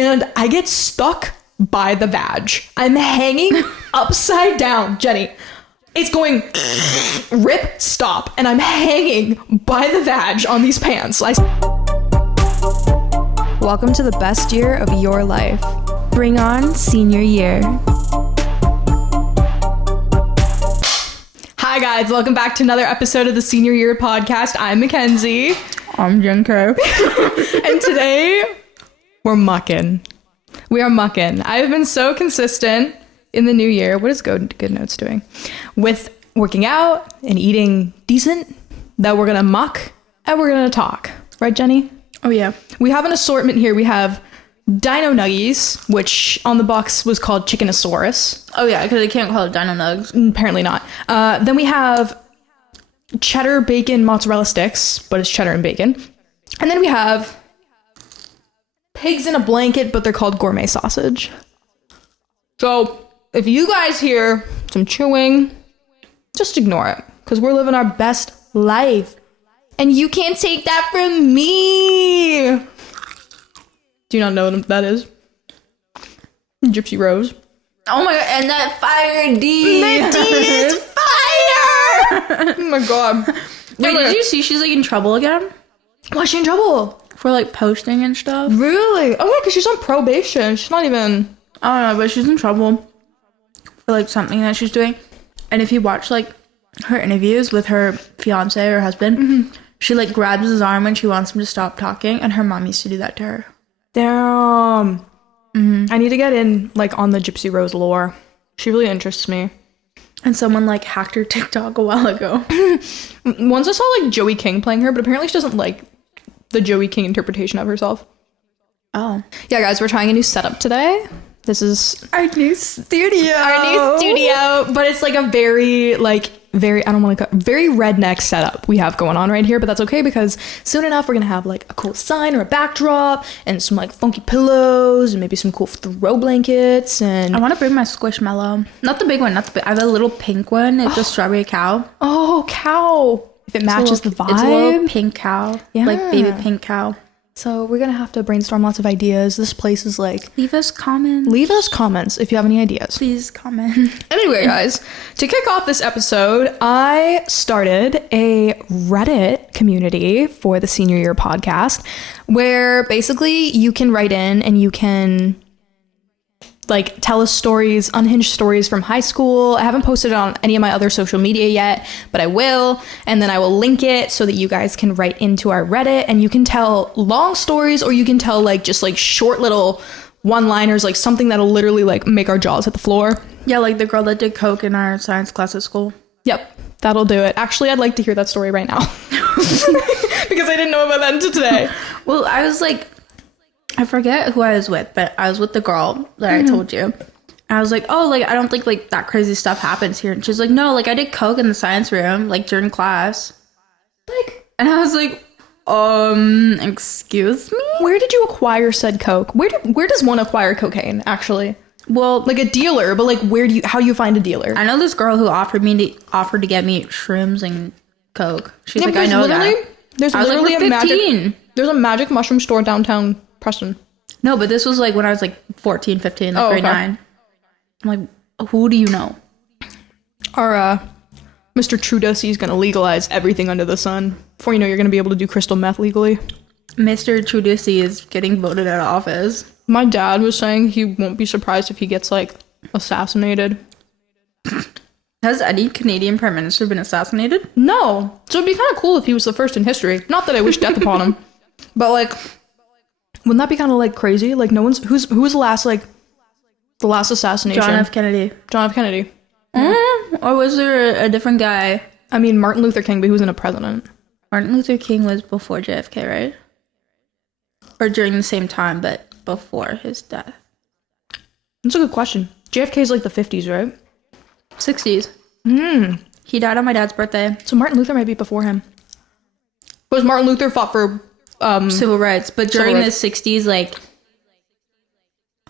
and I get stuck by the vag. I'm hanging upside down, Jenny. It's going rip, stop, and I'm hanging by the vag on these pants. Welcome to the best year of your life. Bring on senior year. Hi guys, welcome back to another episode of the Senior Year podcast. I'm Mackenzie. I'm Jen K. And today, we're mucking. We are mucking. I've been so consistent in the new year. What is Good Notes doing? With working out and eating decent, that we're gonna muck and we're gonna talk. Right, Jenny? Oh yeah. We have an assortment here. We have Dino Nuggies, which on the box was called Chickenosaurus. Oh yeah, because they can't call it Dino Nugs. Apparently not. Then we have cheddar bacon mozzarella sticks, but it's cheddar and bacon. And then we have pigs in a blanket, but they're called gourmet sausage. So if you guys hear some chewing, just ignore it, because we're living our best life. And you can't take that from me. Do you not know what that is? Gypsy Rose. Oh my god, and that fire D. The D is fire! Oh my god. Wait, did you see she's like in trouble again? Why is she in trouble? For like posting and stuff. Really? Oh yeah, because she's on probation. She's not even... I don't know, but she's in trouble for like something that she's doing. And if you watch like her interviews with her fiance or husband, she like grabs his arm when she wants him to stop talking, and her mom used to do that to her. Damn. I need to get in like on the Gypsy Rose lore. She really interests me. And someone like hacked her TikTok a while ago. Once I saw like Joey King playing her, but apparently she doesn't like the Joey King interpretation of herself. Oh. Yeah, guys, we're trying a new setup today. This is Our new studio. But it's like a very very redneck setup we have going on right here, but that's okay because soon enough we're gonna have like a cool sign or a backdrop and some like funky pillows and maybe some cool throw blankets. And I want to bring my Squishmallow. Not the big one, not the big. I have a little pink one. It's a strawberry cow. Oh, cow. If it matches the vibe. It's a little pink cow. Yeah. Like baby pink cow. So we're gonna have to brainstorm lots of ideas. This place is like... Leave us comments. Leave us comments if you have any ideas. Please comment. Anyway, guys, to kick off this episode, I started a Reddit community for the Senior Year podcast where basically you can write in and you can like tell us stories, unhinged stories from high school. I haven't posted it on any of my other social media yet, but I will. And then I will link it so that you guys can write into our Reddit and you can tell long stories, or you can tell like just like short little one-liners, like something that'll literally like make our jaws hit the floor. Yeah, like the girl that did coke in our science class at school. Yep, that'll do it. Actually, I'd like to hear that story right now. Because I didn't know about that until today. Well, I was like, I forget who I was with, but I was with the girl that I told you. And I was like, oh, like, I don't think, like, that crazy stuff happens here. And she's like, no, like, I did coke in the science room, like, during class. Like, and I was like, excuse me? Where did you acquire said coke? Where does one acquire cocaine, actually? Well, like a dealer, but, like, how do you find a dealer? I know this girl who offered to get me shrooms and coke. She's like, I know that. There's literally there's a magic mushroom store downtown Preston. No, but this was like when I was like 14, 15, like grade 9. I'm like, who do you know? Our Mr. Trudeau's gonna legalize everything under the sun. Before you know, you're gonna be able to do crystal meth legally. Mr. Trudeau is getting voted out of office. My dad was saying he won't be surprised if he gets like assassinated. Has any Canadian prime minister been assassinated? No. So it'd be kind of cool if he was the first in history. Not that I wish death upon him, but like, wouldn't that be kind of like crazy? Like no one's who was the last assassination? John F. Kennedy. John F. Kennedy. Or was there a different guy? I mean, Martin Luther King, but he wasn't a president. Martin Luther King was before JFK, right? Or during the same time, but before his death. That's a good question. JFK is like the 50s, right? 60s. He died on my dad's birthday. So Martin Luther might be before him. Because Martin Luther fought for civil rights, but during the 60s, like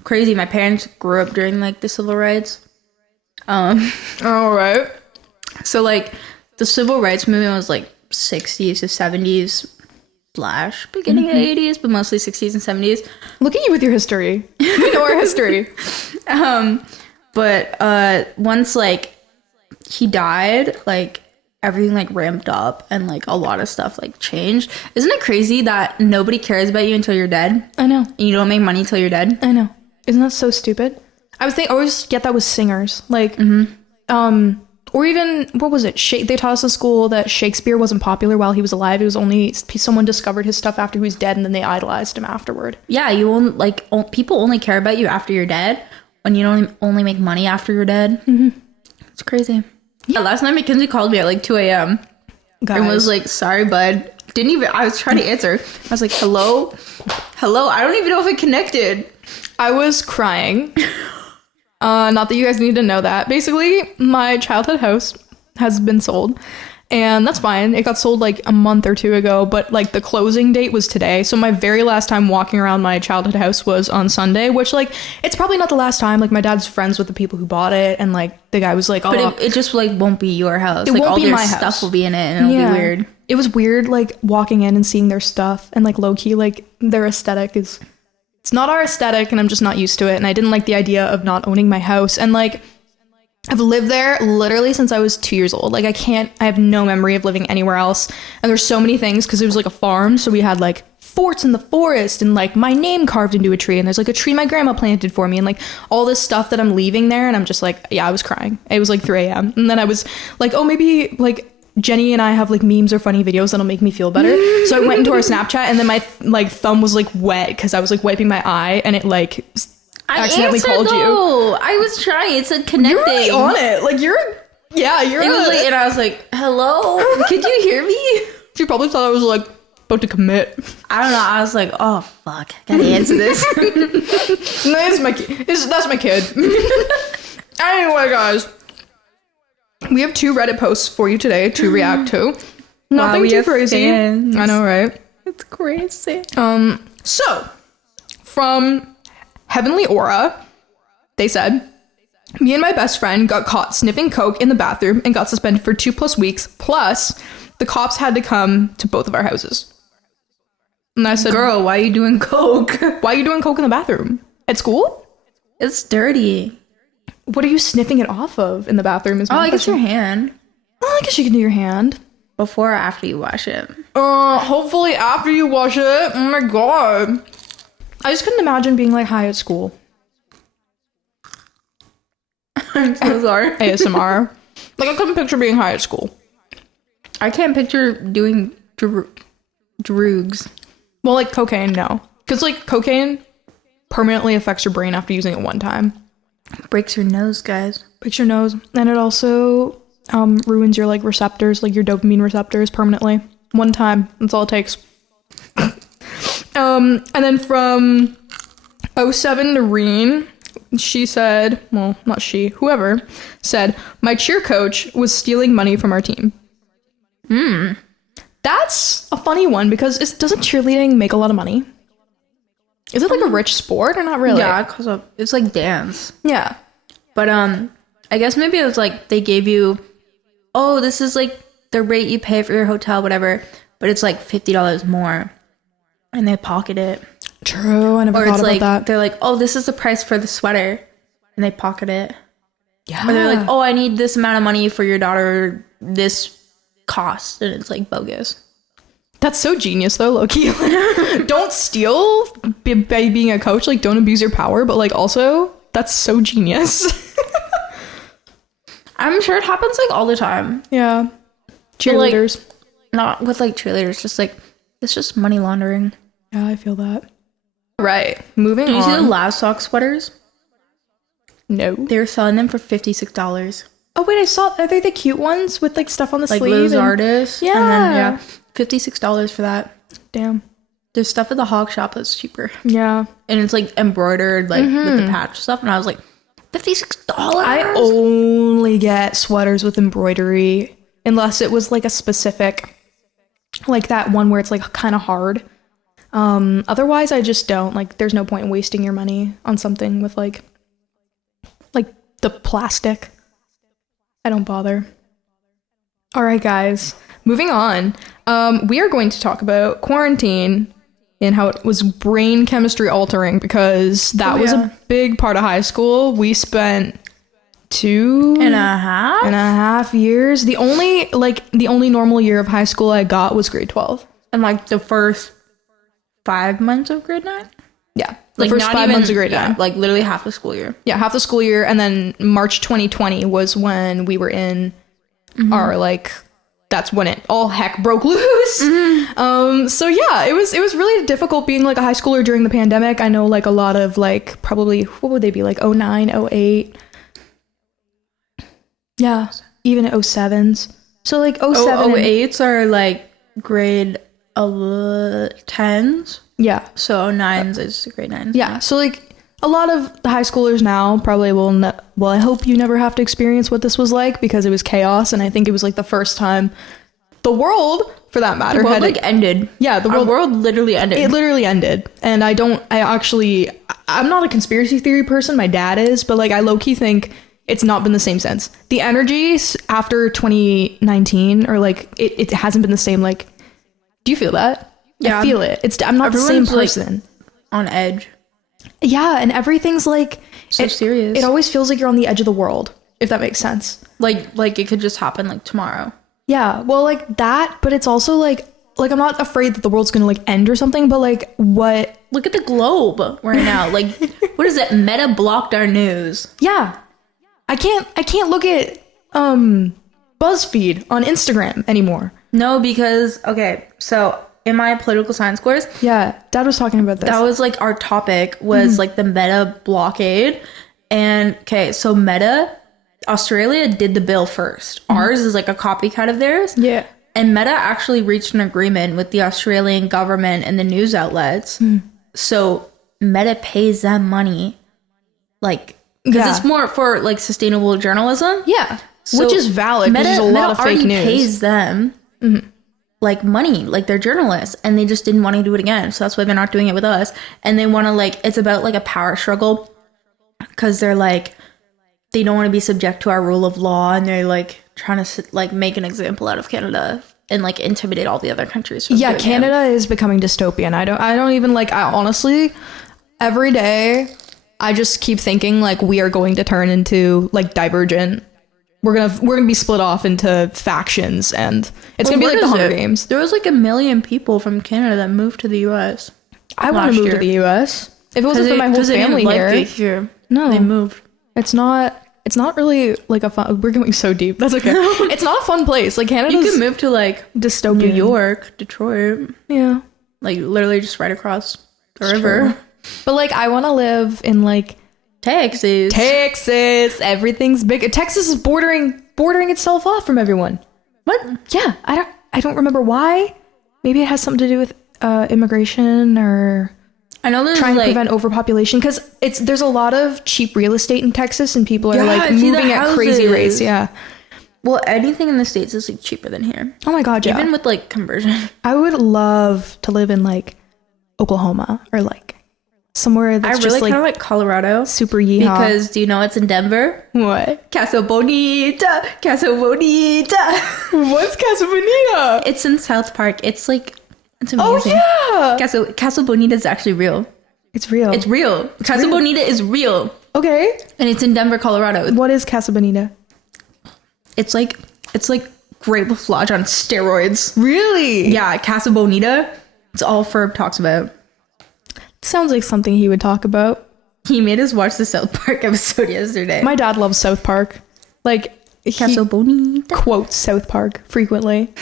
crazy. My parents grew up during like the civil rights. All right. So like the civil rights movement was like 60s to 70s, beginning of the 80s, but mostly 60s and 70s. Look at you with your history. We know our history. But once like he died, like everything like ramped up and like a lot of stuff like changed. Isn't it crazy that nobody cares about you until you're dead? I know. And you don't make money till you're dead? I know. Isn't that so stupid? I always get that with singers. Like, or even, what was it? They taught us in school that Shakespeare wasn't popular while he was alive. It was only someone discovered his stuff after he was dead, and then they idolized him afterward. Yeah, you won't like people only care about you after you're dead. When you don't only make money after you're dead. It's crazy. Yeah, last night Mackenzie called me at like 2 a.m. and was like, "Sorry, bud." I was trying to answer. I was like, "Hello, I don't even know if it connected." I was crying. Not that you guys need to know that. Basically, my childhood house has been sold, and that's fine. It got sold like a month or two ago, but like the closing date was today. So my very last time walking around my childhood house was on Sunday, which like it's probably not the last time. Like my dad's friends with the people who bought it, and like the guy was like, "Oh, but it just like won't be your house. It like won't all be their my stuff house. will be in it, and it'll be weird." It was weird, like walking in and seeing their stuff, and like low key, like their aesthetic is. It's not our aesthetic, and I'm just not used to it. And I didn't like the idea of not owning my house. And like, I've lived there literally since I was 2 years old. Like, I have no memory of living anywhere else. And there's so many things because it was like a farm. So we had like forts in the forest and like my name carved into a tree. And there's like a tree my grandma planted for me and like all this stuff that I'm leaving there. And I'm just like, yeah, I was crying. It was like 3 a.m. And then I was like, oh, maybe like Jenny and I have like memes or funny videos that'll make me feel better. So I went into our Snapchat and then my like thumb was like wet because I was like wiping my eye and it like accidentally called you. I was trying. It said connecting. You're really on it. Like you're. It was like, and I was like, hello, could you hear me? She probably thought I was like about to commit. I don't know. I was like, oh fuck, gotta answer this. That's my kid. Anyway, guys. We have 2 Reddit posts for you today to react to. Nothing too crazy. Fans. I know, right? It's crazy. So, from Heavenly Aura, they said, me and my best friend got caught sniffing coke in the bathroom and got suspended for 2+ weeks. Plus, the cops had to come to both of our houses. And I said, girl, why are you doing coke? Why are you doing coke in the bathroom? At school? It's dirty. What are you sniffing it off of in the bathroom? I guess your hand. Oh, I guess you can do your hand. Before or after you wash it? Hopefully after you wash it. Oh my god. I just couldn't imagine being like high at school. I'm so sorry. ASMR. Like I couldn't picture being high at school. I can't picture doing drugs. Well, like cocaine, no. Because like cocaine permanently affects your brain after using it one time. Breaks your nose, guys. Breaks your nose. And it also ruins your like receptors, like your dopamine receptors permanently. One time. That's all it takes. And then from 07 Noreen, she said, well, not she, whoever said, my cheer coach was stealing money from our team. That's a funny one because doesn't cheerleading make a lot of money? Is it like a rich sport or not really? Yeah, because it's like dance. Yeah. But I guess maybe it was like they gave you, oh, this is like the rate you pay for your hotel, whatever, but it's like $50 more. And they pocket it. True, I never thought about that. They're like, oh, this is the price for the sweater. And they pocket it. Yeah. Or they're like, oh, I need this amount of money for your daughter, this cost. And it's like bogus. That's so genius though, low-key. Don't steal by being a coach, like don't abuse your power, but like also, that's so genius. I'm sure it happens like all the time. Yeah. Cheerleaders. Like, not with like cheerleaders, just like, it's just money laundering. Yeah, I feel that. Right, moving on. Did you see the Last Sock sweaters? No. They were selling them for $56. Oh wait, I saw, are they the cute ones with like stuff on the like sleeve? Liz Artist? Yeah. And then, yeah, $56 for that. Damn. There's stuff at the Hog Shop that's cheaper. Yeah. And it's like embroidered like with the patch stuff. And I was like, $56? I only get sweaters with embroidery unless it was like a specific, like that one where it's like kind of hard. Otherwise I just don't, like there's no point in wasting your money on something with like the plastic. I don't bother. All right, guys. Moving on. We are going to talk about quarantine and how it was brain chemistry altering because that was a big part of high school. We spent 2.5 years. The only normal year of high school I got was grade 12. And like the first 5 months of grade 9? Yeah. The first 5 months of grade 9. Like literally half the school year. Yeah, half the school year. And then March 2020 was when we were in our that's when it all heck broke loose. So yeah, it was really difficult being like a high schooler during the pandemic. I know like a lot of like probably, what would they be, like 09, 08? Yeah, even 07s. So like 07 08s are like grade 10s. Yeah. So 9s is grade 9s. Yeah, so like a lot of the high schoolers now probably will I hope you never have to experience what this was like because it was chaos, and I think it was like the first time the world, for that matter, the world ended. Yeah, Our world literally ended. It literally ended. And I'm not a conspiracy theory person, my dad is, but like I low-key think it's not been the same since. The energy after 2019 or like it hasn't been the same. Like, do you feel that? Yeah, I feel it. I'm not the same person. Like, on edge. Yeah, and everything's like so serious. It always feels like you're on the edge of the world, if that makes sense. Like it could just happen like tomorrow. Yeah, well, like that, but it's also like I'm not afraid that the world's gonna like end or something, but like what? Look at the globe right now. Like, what is it? Meta blocked our news. Yeah, I can't look at BuzzFeed on Instagram anymore. No, because okay, so in my political science course, yeah, Dad was talking about this. That was like our topic was like the Meta blockade, and okay, so Meta, Australia did the bill first. Ours is like a copycat of theirs. Yeah, and Meta actually reached an agreement with the Australian government and the news outlets. So Meta pays them money, like because it's more for like sustainable journalism. Yeah, so which is valid. Because there's a lot of fake news. Pays them. Like money, like they're journalists, and they just didn't want to do it again, so that's why they're not doing it with us. And they want to like, it's about like a power struggle because they're like, they don't want to be subject to our rule of law, and they're like trying to like make an example out of Canada and like intimidate all the other countries. Yeah, Canada is becoming dystopian. I don't even like, I honestly, every day I just keep thinking like we are going to turn into like Divergent. We're gonna be split off into factions, and it's gonna be like the Hunger Games. There was like 1 million people from Canada that moved to the U.S. I want to move to the U.S. If it wasn't for my whole family here. No, they moved. It's not really like a fun. We're going so deep. That's okay. It's not a fun place. Like Canada, you can move to like dystopian. New York, Detroit. Yeah, like literally just right across the river. But like, I want to live in like. Texas, everything's big. Texas is bordering itself off from everyone. What? Yeah, I don't remember why. Maybe it has something to do with immigration, or I know there's trying to prevent overpopulation, because there's a lot of cheap real estate in Texas, and people are like moving at crazy rates. Yeah. Well, anything in the States is like cheaper than here. Oh my god, yeah. Even with like conversion. I would love to live in like Oklahoma or like somewhere that's I really just kind of like Colorado. Super yeehaw. Because do you know what's in Denver? What? CASA BONITA. CASA BONITA. What's CASA BONITA? It's in South Park. It's like, it's amazing. Oh yeah. CASA BONITA is actually real. It's real. It's real. CASA BONITA is real. Okay. And it's in Denver, Colorado. What is CASA BONITA? It's like grape flage on steroids. Really? Yeah, CASA BONITA. It's all Ferb talks about. Sounds like something he would talk about. He made us watch the South Park episode yesterday. My dad loves South Park. Like, Castle Bonita quotes South Park frequently.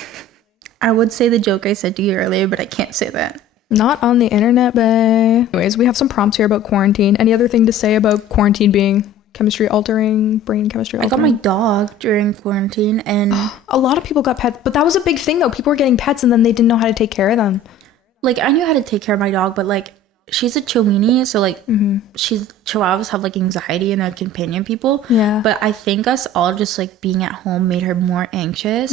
I would say the joke I said to you earlier, but I can't say that. Not on the internet, bae. Anyways, we have some prompts here about quarantine. Any other thing to say about quarantine being chemistry altering, brain chemistry altering? I got my dog during quarantine, and a lot of people got pets, but that was a big thing though. People were getting pets and then they didn't know how to take care of them. Like, I knew how to take care of my dog, but like, she's a Chihuahua, so like Chihuahuas have like anxiety and they're companion people. Yeah. But I think us all just like being at home made her more anxious.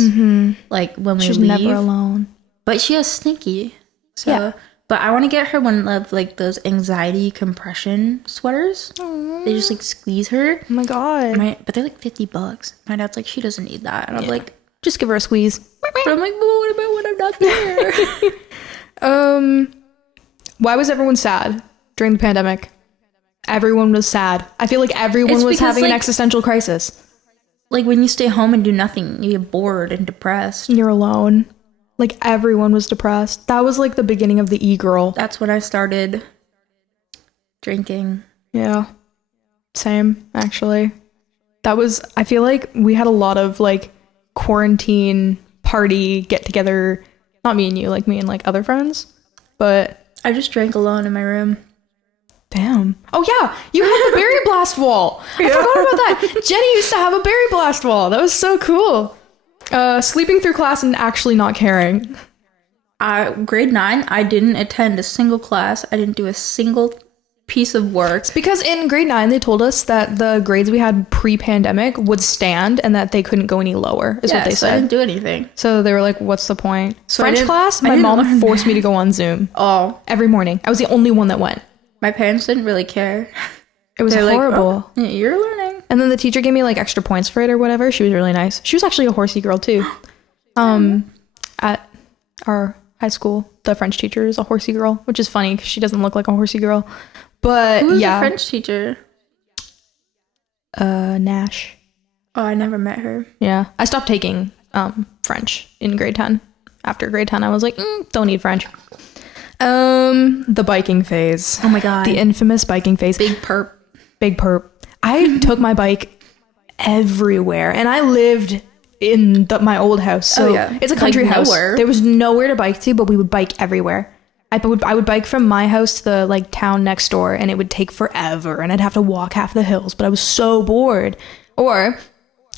Like when we She's leave. never alone. But she has Stinky. So yeah. But I want to get her one of like those anxiety compression sweaters. Aww. They just like squeeze her. Oh my god. But they're like $50. My dad's like, she doesn't need that. And I'm like, Just give her a squeeze. But I'm like, well, what about when I'm not there? Why was everyone sad during the pandemic? Everyone was sad. I feel like everyone was having an existential crisis. Like when you stay home and do nothing, you get bored and depressed. You're alone. Like everyone was depressed. That was like the beginning of the e-girl. That's when I started drinking. Yeah. Same, actually. That was, I feel like we had a lot of like quarantine party get together. Not me and you, like me and like other friends. But I just drank alone in my room. damn. Oh yeah, you had the berry blast wall. I forgot about that. Jenny used to have a berry blast wall. That was so cool. Sleeping through class and actually not caring. Grade 9, I didn't attend a single class. I didn't do a single piece of work. It's because in grade 9 they told us that the grades we had pre-pandemic would stand and that they couldn't go any lower is what they so said. I didn't do anything. So they were like, what's the point? So French class, my mom forced me to go on Zoom every morning. I was the only one that went. My parents didn't really care. It was horrible. Like, oh, you're learning. And then the teacher gave me like extra points for it or whatever. She was really nice. She was actually a horsey girl too. At our high school, the French teacher is a horsey girl, which is funny because she doesn't look like a horsey girl. But who was yeah, the French teacher? Nash. Oh, I never met her. Yeah, I stopped taking French in grade 10. After grade 10, I was like, don't need French. The biking phase. Oh my god, the infamous biking phase. Big perp. I took my bike everywhere, and I lived in my old house. So it's a country house. Nowhere. There was nowhere to bike to, but we would bike everywhere. I would bike from my house to the like town next door, and it would take forever, and I'd have to walk half the hills, but I was so bored. Or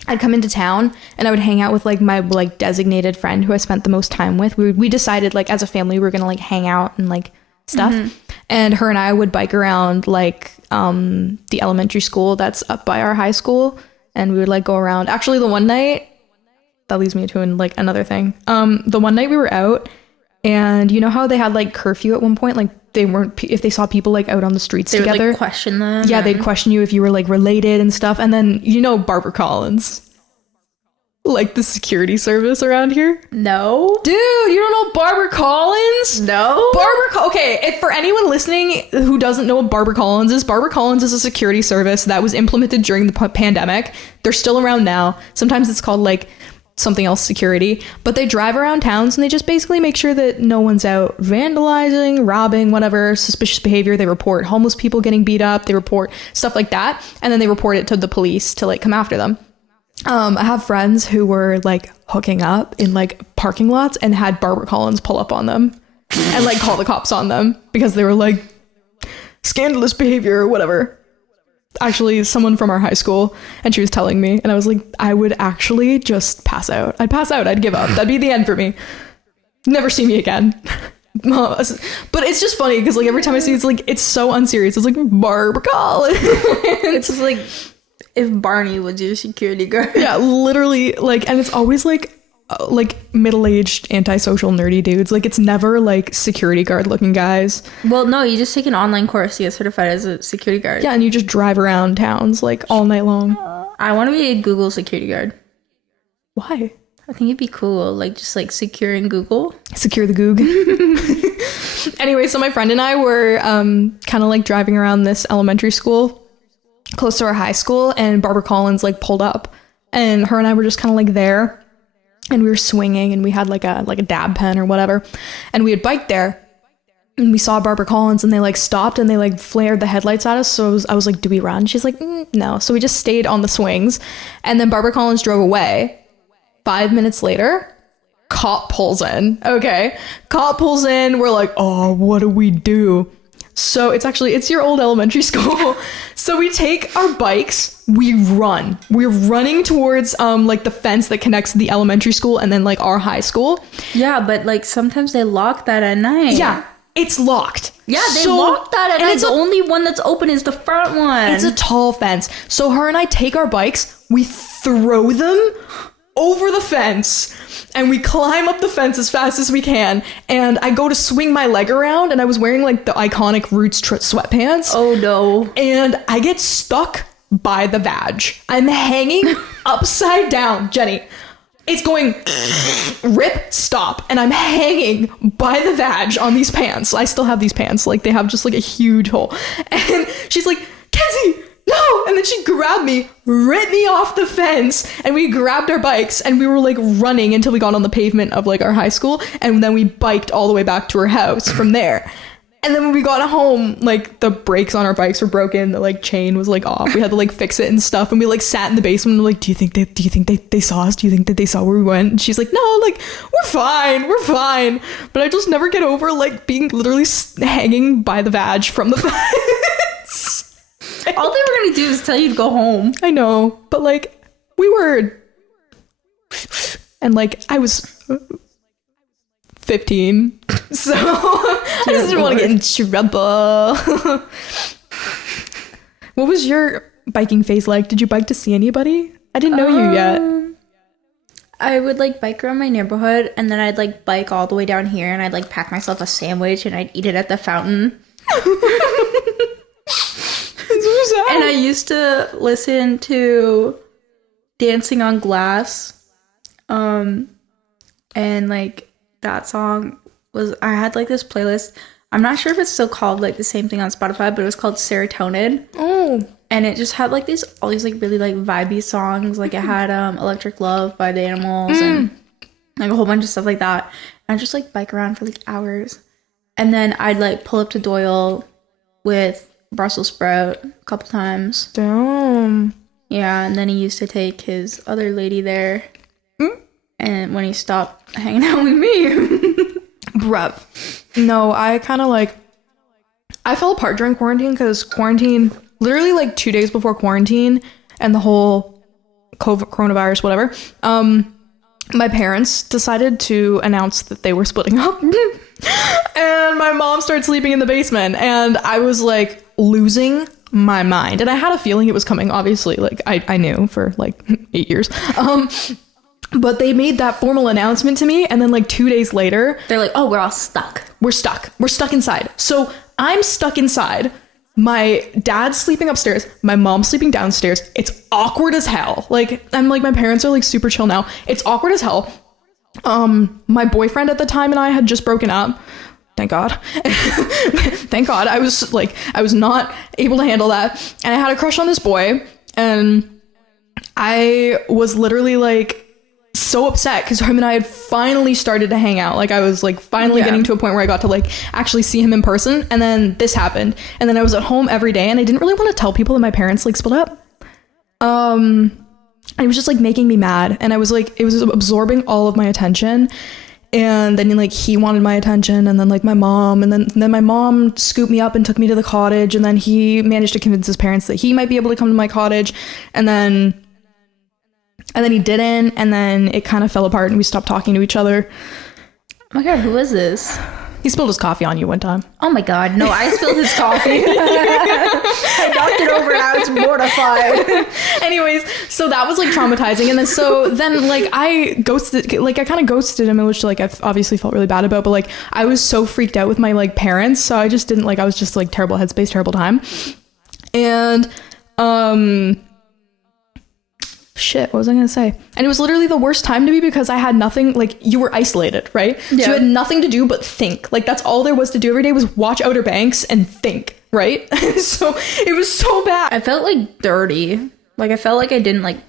I'd come into town and I would hang out with like my like designated friend who I spent the most time with. We decided like as a family we were gonna like hang out and like stuff. And her and I would bike around like the elementary school that's up by our high school, and we would like go around. Actually, the one night that leads me to like another thing. The one night we were out, and you know how they had like curfew at one point, like they weren't, if they saw people like out on the streets they together, would, like, question them. Yeah, they'd question you if you were like related and stuff. And then you know Barbara Collins, like the security service around here. No, dude, you don't know Barbara Collins? No, okay, if for anyone listening who doesn't know what Barbara Collins is a security service that was implemented during the pandemic. They're still around now. Sometimes it's called like something else security, but they drive around towns and they just basically make sure that no one's out vandalizing, robbing, whatever suspicious behavior. They report homeless people getting beat up, they report stuff like that, and then they report it to the police to like come after them. I have friends who were like hooking up in like parking lots and had Barbara Collins pull up on them and like call the cops on them because they were like scandalous behavior or whatever. Actually, someone from our high school, and she was telling me, and I was like, I would actually just pass out. I'd give up. That'd be the end for me. Never see me again. But it's just funny because like every time I see it's like, it's so unserious. It's like Barbara Collins. It's just like if Barney was your security guard. Yeah, literally, like, and it's always like middle-aged antisocial nerdy dudes. Like it's never like security guard looking guys. Well, no, you just take an online course to get certified as a security guard. Yeah, and you just drive around towns like all night long. I want to be a Google security guard. Why? I think it'd be cool, like just like securing Google. Secure the Goog. Anyway, so my friend and I were kind of like driving around this elementary school close to our high school, and Barbara Collins like pulled up, and her and I were just kind of like there. And we were swinging, and we had like a dab pen or whatever, and we had biked there, and we saw Barbara Collins, and they like stopped and they like flared the headlights at us. So I was like, do we run? She's like, no. So we just stayed on the swings, and then Barbara Collins drove away. 5 minutes later, cop pulls in. Okay, cop pulls in. We're like, oh, what do we do? So it's your old elementary school. So we take our bikes, we run. We're running towards like the fence that connects the elementary school and then like our high school. Yeah, but like sometimes they lock that at night. Yeah, it's locked. Yeah, they lock that at night. The only one that's open is the front one. It's a tall fence. So her and I take our bikes, we throw them over the fence, and we climb up the fence as fast as we can, and I go to swing my leg around, and I was wearing like the iconic Roots sweatpants. Oh no. And I get stuck by the badge. I'm hanging upside down, Jenny. it's going rip, stop, and I'm hanging by the vag on these pants. I still have these pants, like they have just like a huge hole. And she's like, Kenzie, no! And then she grabbed me, ripped me off the fence, and we grabbed our bikes and we were like running until we got on the pavement of like our high school, and then we biked all the way back to her house from there. And then when we got home, like the brakes on our bikes were broken, the like chain was like off. We had to like fix it and stuff. And we like sat in the basement and were like, do you think they saw us? Do you think that they saw where we went? And she's like, no, like we're fine. But I just never get over like being literally hanging by the vag from the fence. All they were gonna do is tell you to go home. I know, but like we were, and like I was 15, so I just didn't want to get in trouble. What was your biking phase like? Did you bike to see anybody? I didn't know you yet. I would like bike around my neighborhood, and then I'd like bike all the way down here, and I'd like pack myself a sandwich, and I'd eat it at the fountain. And I used to listen to Dancing on Glass, and like that song was, I had like this playlist. I'm not sure if it's still called like the same thing on Spotify, but it was called Serotonin. Oh. And it just had like all these like really like vibey songs. Like it had Electric Love by the Animals and like a whole bunch of stuff like that. And I just like bike around for like hours. And then I'd like pull up to Doyle with Brussels sprout a couple times. Damn. Yeah, and then he used to take his other lady there. And when he stopped hanging out with me. Bruv. No, I kind of like, I fell apart during quarantine because quarantine, literally like 2 days before quarantine and the whole coronavirus, whatever, my parents decided to announce that they were splitting up. And my mom started sleeping in the basement, and I was like losing my mind. And I had a feeling it was coming, obviously, like I knew for like 8 years. But they made that formal announcement to me, and then like 2 days later, they're like, oh, we're all stuck. We're stuck inside. So I'm stuck inside. My dad's sleeping upstairs. My mom's sleeping downstairs. It's awkward as hell. Like, I'm like, my parents are like super chill now. It's awkward as hell. My boyfriend at the time and I had just broken up. Thank God. Thank God. I was not able to handle that. And I had a crush on this boy, and I was literally like so upset because him and I had finally started to hang out. Like I was like finally getting to a point where I got to like actually see him in person, and then this happened, and then I was at home every day, and I didn't really want to tell people that my parents like split up. It was just like making me mad, and I was like, it was absorbing all of my attention. And then like he wanted my attention, and then like my mom, and then my mom scooped me up and took me to the cottage, and then he managed to convince his parents that he might be able to come to my cottage, and then he didn't, and then it kind of fell apart and we stopped talking to each other. Oh my God, who is this? He spilled his coffee on you one time. Oh my God, no, I spilled his coffee. I knocked it over and I was mortified. Anyways, so that was like traumatizing, and then like I kind of ghosted him, which like I obviously felt really bad about, but like I was so freaked out with my like parents, so I just didn't, like, I was just like terrible headspace, terrible time. And shit, what was I gonna say? And it was literally the worst time to me because I had nothing, like, you were isolated, right? Yeah. So you had nothing to do but think. Like, that's all there was to do every day was watch Outer Banks and think, right? So it was so bad. I felt like dirty. Like, I felt like I didn't like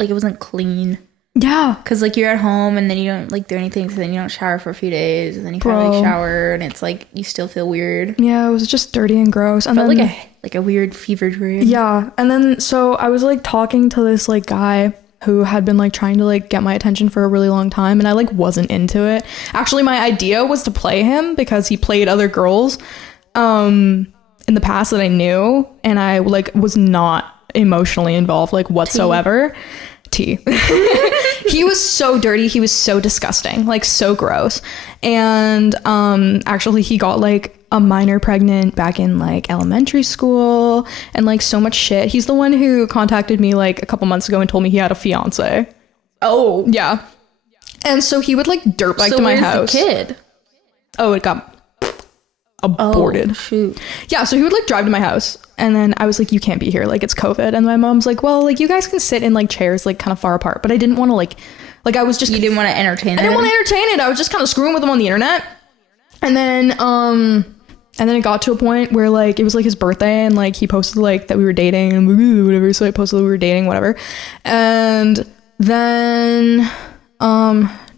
it wasn't clean. Yeah. Because like you're at home and then you don't like do anything, so then you don't shower for a few days, and then you kind of like shower and it's like you still feel weird. Yeah, it was just dirty and gross. And felt then like a weird fever dream. Yeah. And then so I was like talking to this like guy who had been like trying to like get my attention for a really long time, and I like wasn't into it. Actually, my idea was to play him because he played other girls in the past that I knew, and I like was not emotionally involved like whatsoever. Tea. He was so dirty, he was so disgusting, like so gross. And actually he got like a minor pregnant back in like elementary school, and like so much shit. He's the one who contacted me like a couple months ago and told me he had a fiance. Oh yeah. And so he would like dirt bike to my house. The kid? Oh, it got aborted. Oh, shoot. Yeah, so he would like drive to my house, and then I was like, you can't be here, like it's COVID. And my mom's like, well, like you guys can sit in like chairs like kind of far apart, but I didn't want to like Like I was just... You didn't want to entertain it? I didn't want to entertain it. I was just kind of screwing with him on the internet. And then it got to a point where like it was like his birthday and like he posted like that we were dating and whatever. So I posted that we were dating, whatever. And then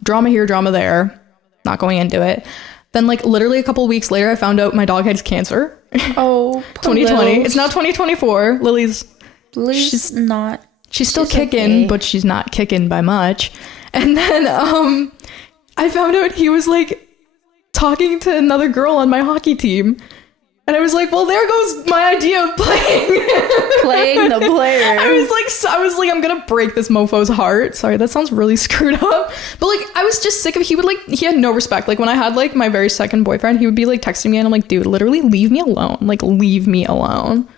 drama here, drama there. Not going into it. Then like literally a couple of weeks later, I found out my dog had cancer. Oh, 2020. It's now 2024. Lily's she's not. She's still kicking, but she's not kicking by much. And then I found out he was like talking to another girl on my hockey team. And I was like, well, there goes my idea of playing the player. I was like, I'm gonna break this mofo's heart. Sorry, that sounds really screwed up. But like, I was just sick of, he had no respect. Like when I had like my very second boyfriend, he would be like texting me and I'm like, dude, literally leave me alone. Like leave me alone.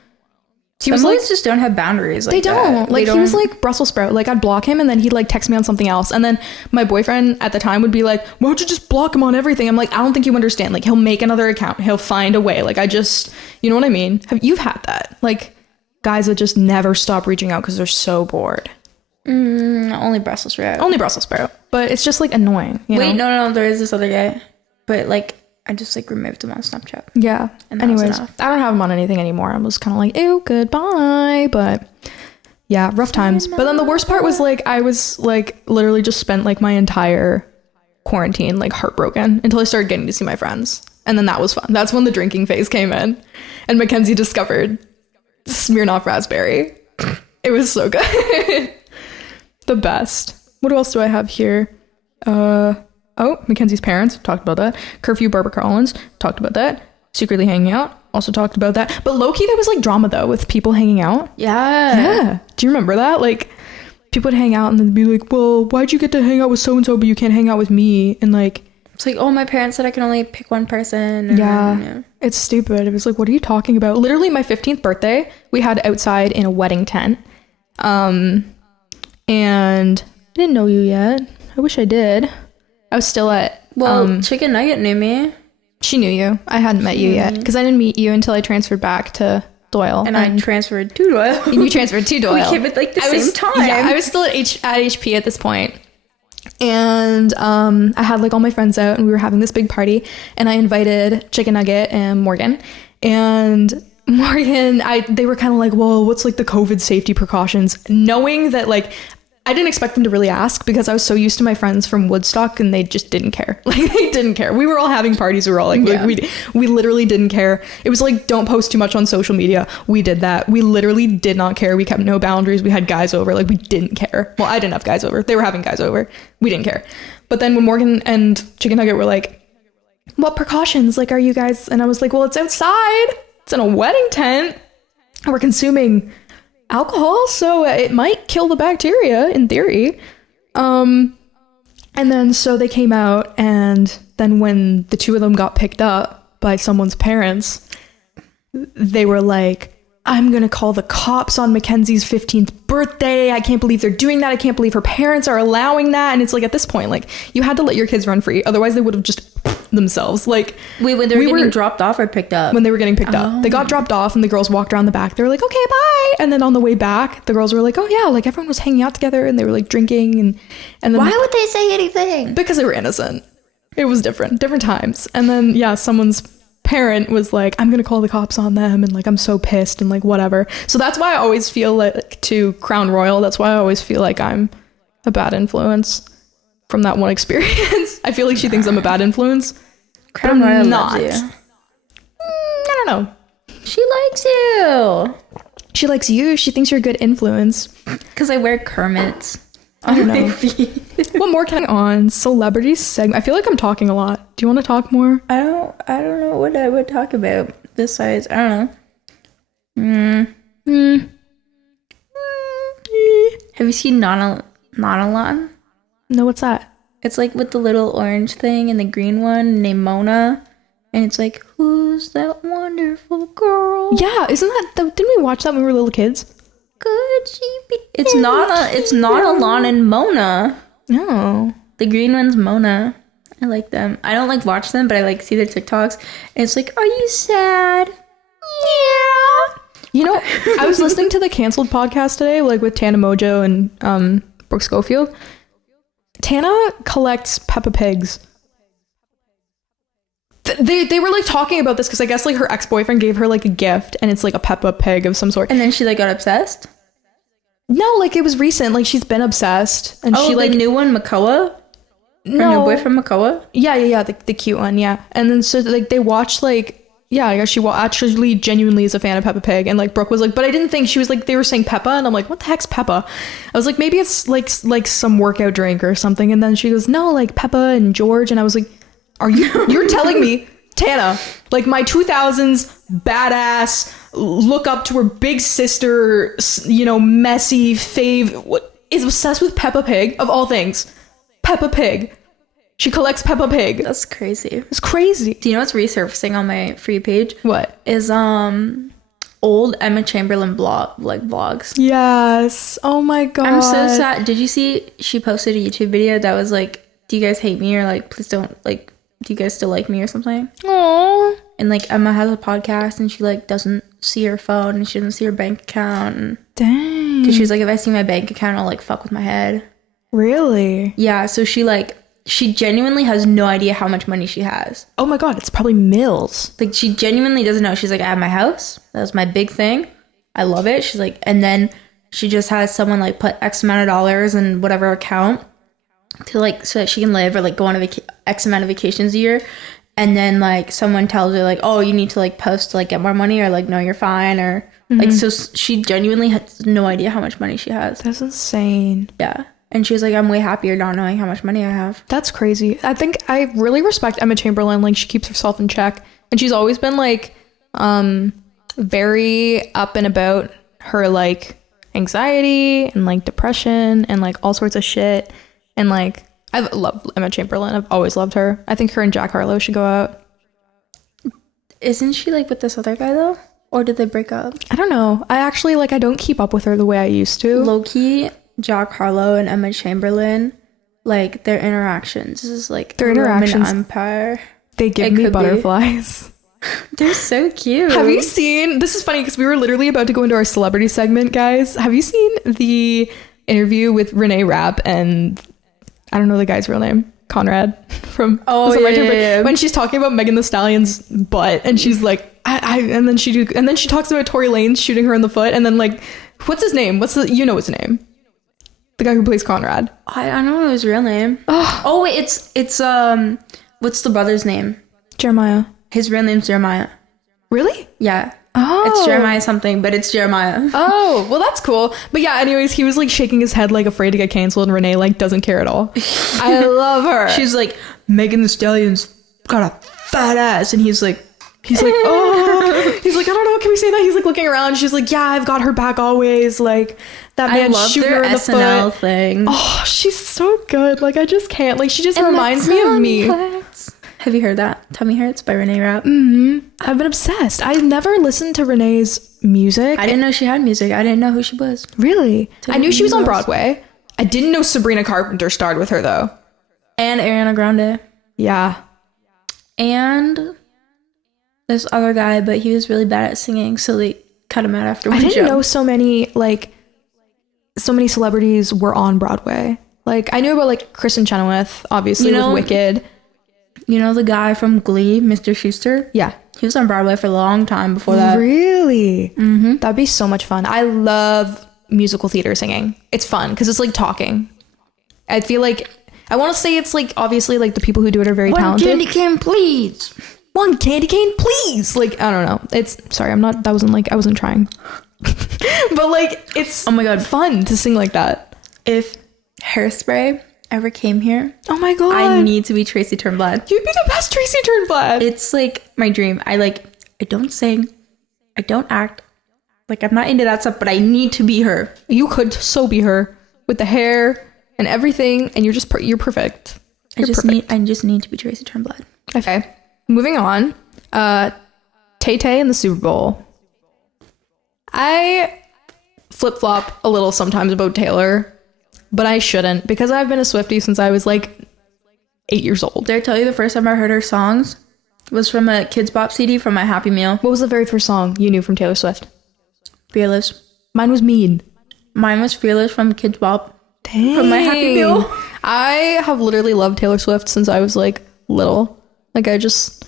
He was like, just don't have boundaries. Like they don't. Like he was like Brussels sprout. Like I'd block him and then he'd like text me on something else. And then my boyfriend at the time would be like, why don't you just block him on everything? I'm like, I don't think you understand. Like he'll make another account. He'll find a way. Like I just, you know what I mean? You've had that. Like guys that just never stop reaching out because they're so bored. Only Brussels sprout. Only Brussels sprout. But it's just like annoying. You know? No, there is this other guy. But like, I just like removed him on Snapchat. Yeah. Anyways, I don't have him on anything anymore. I was kind of like, ew, goodbye. But yeah, rough times. But then the worst part was like, I was like literally just spent like my entire quarantine like heartbroken until I started getting to see my friends. And then that was fun. That's when the drinking phase came in. And Mackenzie discovered Smirnoff Raspberry. It was so good. The best. What else do I have here? Oh, Mackenzie's parents, talked about that. Curfew Barbara Collins, talked about that. Secretly hanging out, also talked about that. But low-key, there was like drama though with people hanging out. Yeah. Do you remember that? Like people would hang out and then be like, well, why'd you get to hang out with so-and-so but you can't hang out with me? And like... It's like, oh, my parents said I can only pick one person. Yeah. It's stupid. It was like, what are you talking about? Literally my 15th birthday, we had outside in a wedding tent. And I didn't know you yet. I wish I did. I was still at... Chicken Nugget knew me. She knew you. I hadn't met you yet. Because I didn't meet you until I transferred back to Doyle. And I transferred to Doyle. And you transferred to Doyle. We came at like the same time. Yeah, I was still at HP at this point. And I had like all my friends out and we were having this big party. And I invited Chicken Nugget and Morgan. And Morgan, they were kind of like, well, what's like the COVID safety precautions? Knowing that like... I didn't expect them to really ask because I was so used to my friends from Woodstock and they just didn't care. Like they didn't care. We were all having parties. We were all like, we literally didn't care. It was like, don't post too much on social media. We did that. We literally did not care. We kept no boundaries. We had guys over. Like we didn't care. Well, I didn't have guys over. They were having guys over. We didn't care. But then when Morgan and Chicken Nugget were like, what precautions? Like, are you guys? And I was like, well, it's outside. It's in a wedding tent. We're consuming alcohol, so it might kill the bacteria in theory. And then so they came out, and then when the two of them got picked up by someone's parents, they were like, I'm gonna call the cops on Mackenzie's 15th birthday. I can't believe they're doing that. I can't believe her parents are allowing that. And it's like, at this point, like, you had to let your kids run free, otherwise they would have just themselves. Like, wait, when they were getting dropped off or picked up? When they were getting picked up. They got dropped off and the girls walked around the back. They were like, okay, bye. And then on the way back, the girls were like, oh yeah, like everyone was hanging out together and they were like drinking and then why would they say anything? Because they were innocent. It was different times. And then yeah, someone's parent was like, I'm gonna call the cops on them and like I'm so pissed and like whatever. So that's why I always feel like, to Crown Royal, that's why I always feel like I'm a bad influence from that one experience. I feel like she thinks I'm a bad influence. Crown Royal loves you. I don't know. She likes you. She likes you. She thinks you're a good influence. Because I wear Kermits. I don't know. What more can I on? Celebrity segment. I feel like I'm talking a lot. Do you want to talk more? I don't know what I would talk about besides, I don't know. Have you seen Nautilon? No, what's that? It's like with the little orange thing and the green one named Mona. And it's like, who's that wonderful girl? Yeah, isn't that... Didn't we watch that when we were little kids? Could she be? It's Nautilon and Mona. No. The green one's Mona. I like them. I don't like watch them, but I like see their TikToks. And it's like, are you sad? Yeah. You know, I was listening to the Canceled podcast today, like with Tana Mojo and Brooke Schofield. Tana collects Peppa Pigs. They were like talking about this because I guess like her ex-boyfriend gave her like a gift and it's like a Peppa Pig of some sort. And then she like got obsessed? No, like it was recent. Like she's been obsessed. And she like the new one, Makoa? No. Her new boyfriend, Makoa? Yeah. The cute one, yeah. And then so like they watched like, yeah, I guess she actually genuinely is a fan of Peppa Pig. And like Brooke was like, but I didn't think, she was like, they were saying Peppa. And I'm like, what the heck's Peppa? I was like, maybe it's like some workout drink or something. And then she goes, no, like Peppa and George. And I was like, you're telling me Tana, like my 2000s badass, look up to her big sister, you know, messy fave, what is obsessed with Peppa Pig of all things. Peppa Pig. She collects Peppa Pig. That's crazy. It's crazy. Do you know what's resurfacing on my free page? What? Is old Emma Chamberlain vlogs. Yes. Oh my god. I'm so sad. Did you see she posted a YouTube video that was like, do you guys hate me, or like please don't, like, do you guys still like me or something? Aww. And like Emma has a podcast and she like doesn't see her phone and she doesn't see her bank account. And Dang. because she's like, if I see my bank account, I'll like fuck with my head. Really? Yeah. So she genuinely has no idea how much money she has. Oh my god, it's probably mills. Like she genuinely doesn't know. She's like, I have my house. That was my big thing. I love it. She's like, and then she just has someone like put X amount of dollars in whatever account to like, so that she can live or like go on X amount of vacations a year. And then like someone tells her like, oh, you need to like post to like get more money, or like, no, you're fine. Or like, so she genuinely has no idea how much money she has. That's insane. Yeah. And she was like, I'm way happier not knowing how much money I have. That's crazy. I think I really respect Emma Chamberlain. Like she keeps herself in check, and she's always been like very up and about her like anxiety and like depression and like all sorts of shit. And like I've loved Emma Chamberlain. I've always loved her. I think her and Jack Harlow should go out. Isn't she like with this other guy though? Or did they break up? I don't know. I actually like, I don't keep up with her the way I used to. Low-key, Jack Harlow and Emma Chamberlain, like their interactions is like their interactions. Roman Empire. They give me butterflies. They're so cute. Have you seen, this is funny because we were literally about to go into our celebrity segment, guys. Have you seen the interview with Renee Rapp and I don't know the guy's real name, Conrad from yeah. when she's talking about Megan Thee Stallion's butt and she's like and then she talks about Tory Lanez shooting her in the foot, and then like, what's his name? You know his name? The guy who plays Conrad. I don't know his real name. Oh wait, it's what's the brother's name? Jeremiah. His real name's Jeremiah. Really? Yeah. Oh. It's Jeremiah something, but it's Jeremiah. Oh, well that's cool. But yeah, anyways, he was like shaking his head like afraid to get canceled, and Renee like doesn't care at all. I love her. She's like, Megan Thee Stallion's got a fat ass, and he's like, oh, he's like, I don't know, can we say that? He's like looking around. She's like, yeah, I've got her back always. Like that man shooting her in the SNL foot. Thing. Oh, she's so good. Like I just can't. Like she just reminds me of me. Have you heard that? Tummy Hurts by Renee Rapp? Mm-hmm. I've been obsessed. I've never listened to Renee's music. I didn't know she had music. I didn't know who she was. Really? I knew she was on Broadway. I didn't know Sabrina Carpenter starred with her though. And Ariana Grande. Yeah. And this other guy, but he was really bad at singing, so they cut him out after one show. I didn't know so many celebrities were on Broadway. Like I knew about like Kristen Chenoweth, obviously, with Wicked. You know the guy from Glee, Mr. Schuster? Yeah. He was on Broadway for a long time before that. Really? Mm-hmm. That'd be so much fun. I love musical theater singing. It's fun because it's like talking. I feel like, I want to say it's like, obviously like the people who do it are very talented. One candy cane, please. One candy cane, please. Like, I don't know. I wasn't trying. But like, it's oh my God, fun to sing like that. If Hairspray ever came here, oh my God, I need to be Tracy Turnblad. You'd be the best Tracy Turnblad. It's like my dream. I don't sing, I don't act, like I'm not into that stuff, but I need to be her. You could so be her with the hair and everything, and you're perfect. I just need to be Tracy Turnblad. Okay, moving on. Tay-Tay in the Super Bowl. I flip-flop a little sometimes about Taylor, but I shouldn't, because I've been a Swiftie since I was like 8 years old. Did I tell you the first time I heard her songs was from a Kids Bop CD from my Happy Meal? What was the very first song you knew from Taylor Swift? Fearless. Mine was Mean. Mine was Fearless from Kids Bop. Dang. From my Happy Meal. I have literally loved Taylor Swift since I was like little. Like I just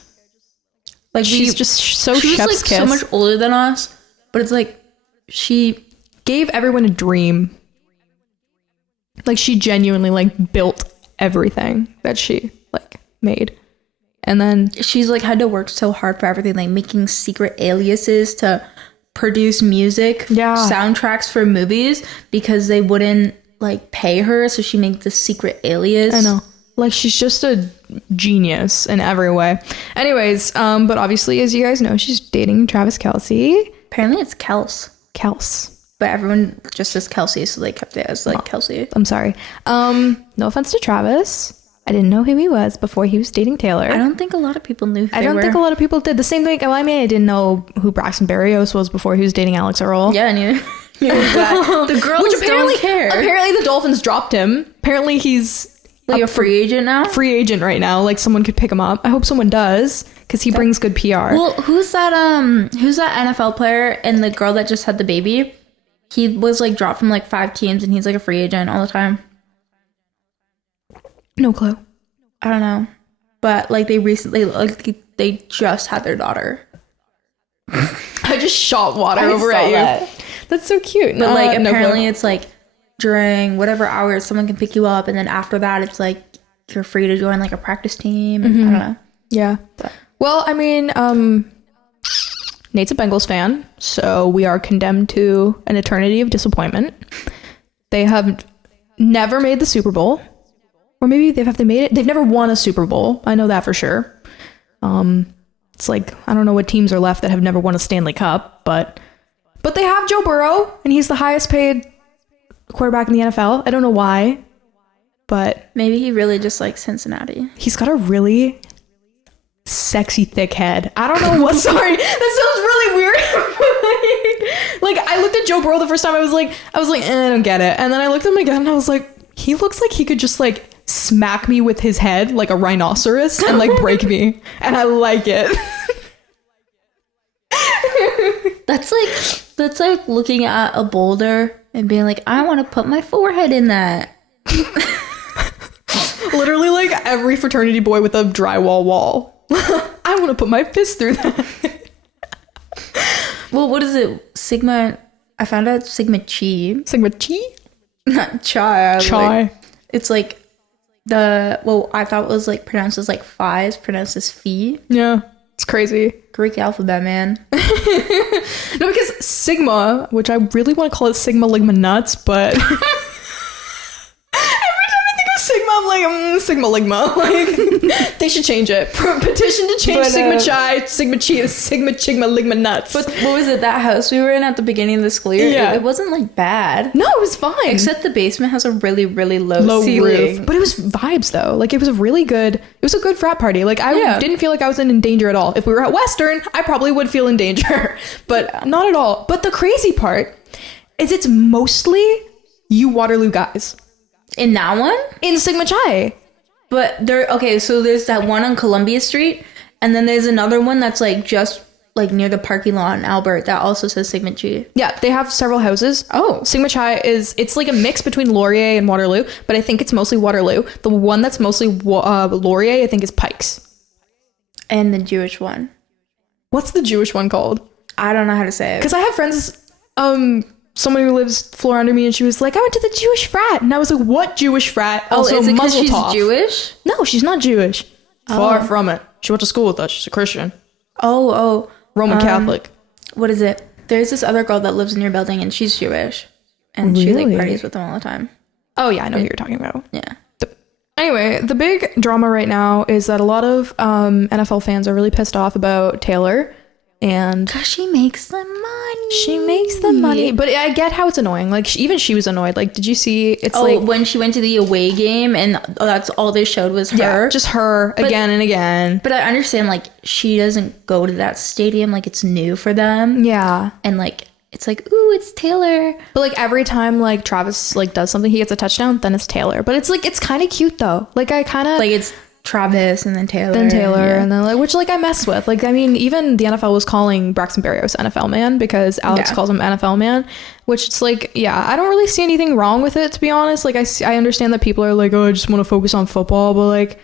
like she's just so she was chef's like kiss. so much older than us, but it's like she gave everyone a dream. Like she genuinely like built everything that she like made. And then she's like had to work so hard for everything, like making secret aliases to produce music, soundtracks for movies because they wouldn't like pay her, so she made this secret alias. I know. Like she's just a genius in every way. Anyways, but obviously as you guys know, she's dating Travis Kelce. Apparently it's Kels. But everyone just says Kelsey, so they kept it as like Kelsey. I'm sorry. No offense to Travis. I didn't know who he was before he was dating Taylor. I don't think a lot of people knew who they were. I don't think a lot of people did. The same thing. I mean, I didn't know who Braxton Berrios was before he was dating Alex Earl. Yeah, neither. The girls Which apparently, don't care. Apparently the Dolphins dropped him. Apparently he's like a free agent now? Free agent right now. Like someone could pick him up. I hope someone does because he brings good PR. Well, who's that NFL player and the girl that just had the baby? He was like dropped from like 5 teams and he's like a free agent all the time. No clue. I don't know. But like they recently they just had their daughter. I just shot water over at you. That's so cute. But like apparently it's like during whatever hours someone can pick you up, and then after that it's like you're free to join like a practice team. And I don't know. Yeah. Well, I mean, Nate's a Bengals fan, so we are condemned to an eternity of disappointment. They have never made the Super Bowl. Or maybe they made it. They've never won a Super Bowl. I know that for sure. It's like, I don't know what teams are left that have never won a Stanley Cup, but they have Joe Burrow, and he's the highest paid quarterback in the NFL. I don't know why, but maybe he really just likes Cincinnati. He's got a really sexy thick head. I don't know what. Sorry, that sounds really weird. like I looked at Joe Burrow the first time. I was like, I don't get it. And then I looked at him again, and I was like, he looks like he could just like smack me with his head like a rhinoceros and like break me, and I like it. That's like looking at a boulder and being like, I want to put my forehead in that. Literally like every fraternity boy with a drywall wall. I want to put my fist through that. Well, what is it? Sigma. I found out Sigma Chi. Sigma Chi? Not Chai. Chai. It's like I thought it was like pronounced as like phi, is pronounced as phi. Yeah, it's crazy. Greek alphabet, man. No, because Sigma, which I really want to call it Sigma Ligma Nuts, but every time I think of Sigma, I'm like, Sigma Ligma. Like, they should change it. Petition to change Sigma Chi, Sigma Chi to Sigma Chigma Ligma Nuts. But what was it, that house we were in at the beginning of the school year? Yeah. It wasn't like bad. No, it was fine. Except the basement has a really, really low ceiling. Roof. But it was vibes though. Like it was a good frat party. Like I didn't feel like I was in danger at all. If we were at Western, I probably would feel in danger, but not at all. But the crazy part is it's mostly you Waterloo guys. In that one? In Sigma Chi. But so there's that one on Columbia Street, and then there's another one that's like just like near the parking lot in Albert that also says Sigma Chi. Yeah, they have several houses. Oh. Sigma Chi it's like a mix between Laurier and Waterloo, but I think it's mostly Waterloo. The one that's mostly Laurier, I think, is Pikes. And the Jewish one. What's the Jewish one called? I don't know how to say it. Because I have friends, someone who lives floor under me, and she was like, I went to the Jewish frat. And I was like, what Jewish frat? Also, is it because she's tov. Jewish? No, she's not Jewish. Far from it. She went to school with us. She's a Christian. Oh. Roman Catholic. What is it? There's this other girl that lives in your building, and she's Jewish. And she like parties with them all the time. Oh, yeah, I know who you're talking about. Yeah. Anyway, the big drama right now is that a lot of NFL fans are really pissed off about Taylor. And because she makes the money. She makes the money. But I get how it's annoying. Like, even she was annoyed. Like, did you see? It's like when she went to the away game and that's all they showed was her. Yeah, just her again and again. But I understand, like, she doesn't go to that stadium. Like, it's new for them. Yeah. And, like, it's like, ooh, it's Taylor. But, like, every time, like, Travis, like, does something, he gets a touchdown, then it's Taylor. But it's, like, it's kind of cute, though. Like, I kind of... Like, it's Travis and then Taylor. And then like, which like I mess with. Like, I mean, even the NFL was calling Braxton Berrios NFL man because Alex calls him NFL man, which it's like, yeah, I don't really see anything wrong with it, to be honest. Like, I understand that people are like, oh, I just want to focus on football, but like,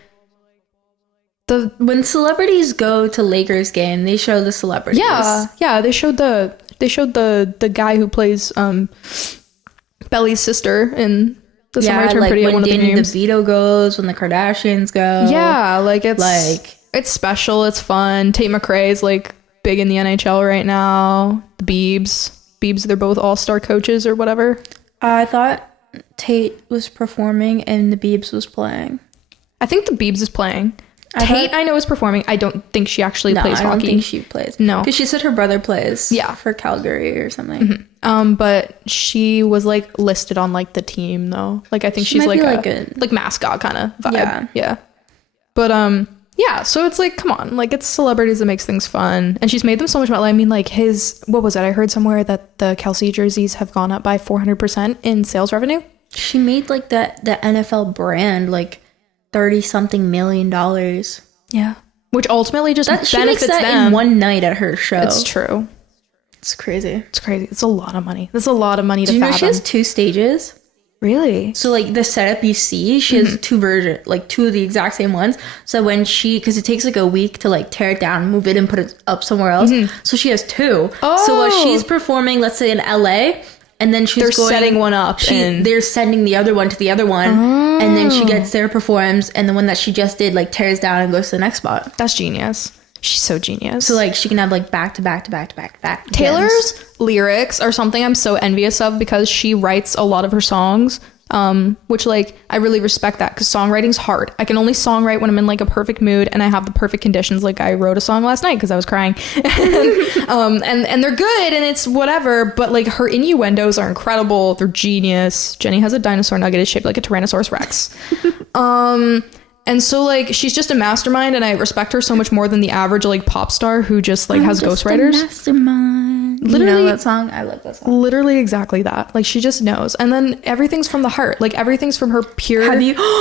when celebrities go to Lakers game, they show the celebrities. Yeah, they showed the guy who plays Belly's sister in the Summer I Turned Pretty at one of the games. When DeVito goes, when the Kardashians go. Yeah, like it's special, it's fun. Tate McRae's like big in the NHL right now. The Biebs, they're both all-star coaches or whatever. I thought Tate was performing and the Biebs was playing. I think the Biebs is playing. Tate, I know, is performing. I don't think she actually plays hockey. I don't think she plays. No. Because she said her brother plays for Calgary or something. Mm-hmm. But she was, like, listed on, like, the team, though. Like, I think she's, like, a mascot kind of vibe. Yeah. But, yeah, so it's, like, come on. Like, it's celebrities that makes things fun. And she's made them so much money. I mean, like, what was it? I heard somewhere that the Kelsey jerseys have gone up by 400% in sales revenue. She made, like, the NFL brand, like, $30-something million. Yeah, which ultimately just benefits them. She makes that in one night at her show. It's true. It's crazy. It's a lot of money. That's a lot of money to fathom. Do you know she has 2 stages? Really? So like the setup you see, she has 2 versions, like 2 of the exact same ones. So when because it takes like a week to like tear it down, move it, and put it up somewhere else. So she has 2. Oh. So while she's performing, let's say in LA. And then they're setting one up. They're sending the other one to the other one. Oh. And then she gets there, performs. And the one that she just did, like, tears down and goes to the next spot. That's genius. She's so genius. So, like, she can have, like, back to back to back to back to back. Taylor's lyrics are something I'm so envious of because she writes a lot of her songs. Which like I really respect that because songwriting's hard. I can only songwrite when I'm in like a perfect mood and I have the perfect conditions. Like I wrote a song last night because I was crying, and they're good and it's whatever. But like her innuendos are incredible. They're genius. Jenny has a dinosaur nugget. It's shaped like a Tyrannosaurus Rex. And so like she's just a mastermind, and I respect her so much more than the average like pop star who just like has ghostwriters. Mastermind. Literally, you know that song? I love that song. Literally exactly that. Like she just knows, and then everything's from the heart. Like everything's from her pure